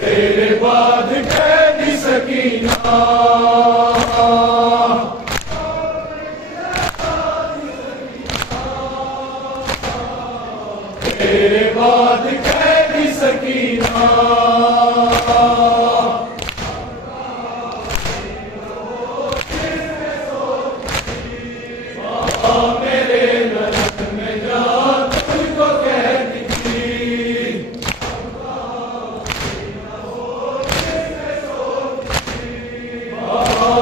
तेरे बाद कैदी सकीना, तेरे बाद कैदी सकीना, मेरे नजर में जा तुझको कैदी थी,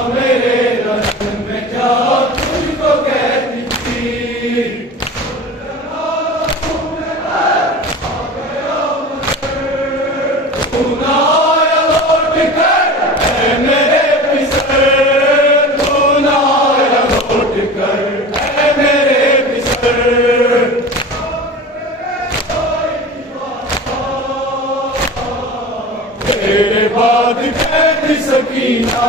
मेरे नजर में जा तुझको कैदी थी। तू ना आया लौट कर ऐ मेरे पिसर, तू ना आया लौट कर ऐ मेरे पिसर। तेरे बाद कैदी सकीना,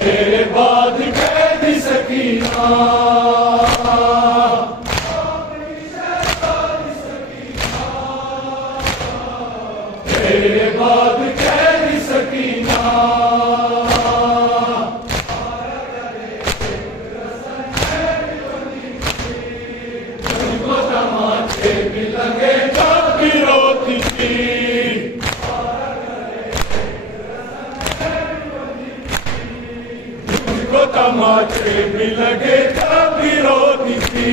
तेरे बाद कैदी सकीना, तेरे बाद कैदी सकीना। तुझको तमाचे भी लगे जब भी रोती थी, तुझको तमाचे भी लगे जब भी रोती थी,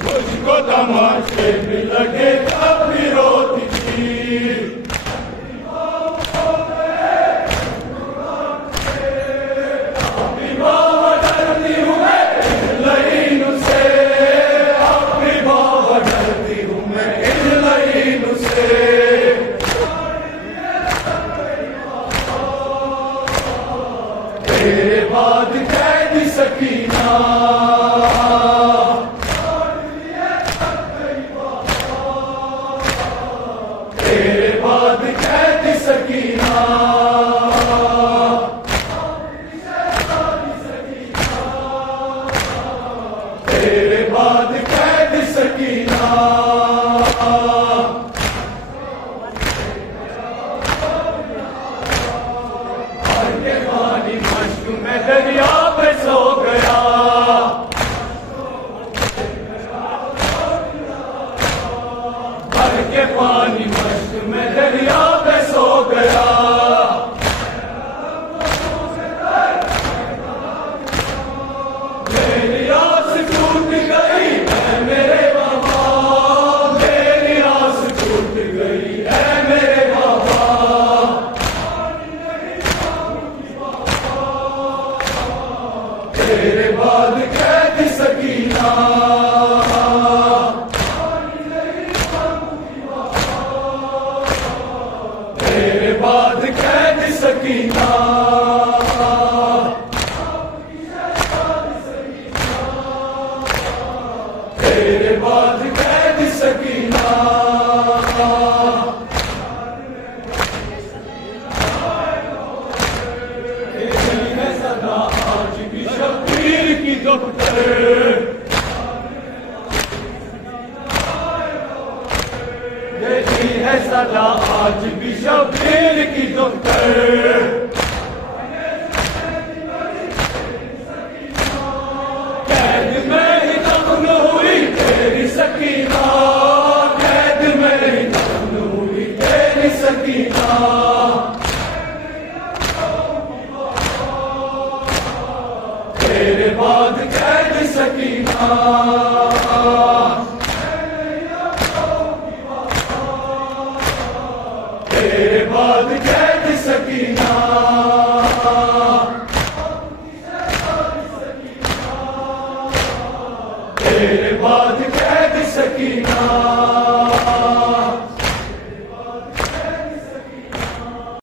तुझको तमाचे भी लगे जब भी रोती थी। अपनी बाबा डरती हूँ मैं इन लाइनों से, अपनी बाबा डरती हूँ मैं इन लाइनों से। तेरे बाद कैदी सकीना, तेरे बाद कैदी सकीना, तेरे बाद कैदी सकीना। भर के पानी मश्क में दरिया पे सो गया, भर के पानी मश्क में दरिया पे सो गया। मेरी आस टूट गई ऐ मेरे बाबा, मेरी आस टूट गई ऐ मेरे बाबा। तेरे बाद कैदी सकीना, तेरे बाद कैदी सकीना, तेरे बाद कैदी सकीना। देती है सदा आज भी शब्बीर की दफ्तर, देती है सदा आज भी शब्बीर की दफ्तर। कैद में ही दफन हुई तेरी सकीना कैद में बंद हुई तेरी सकीना तेरे बाद कैद सकीना तेरे बाद कैद सकीना तेरे बाद कैद सकीना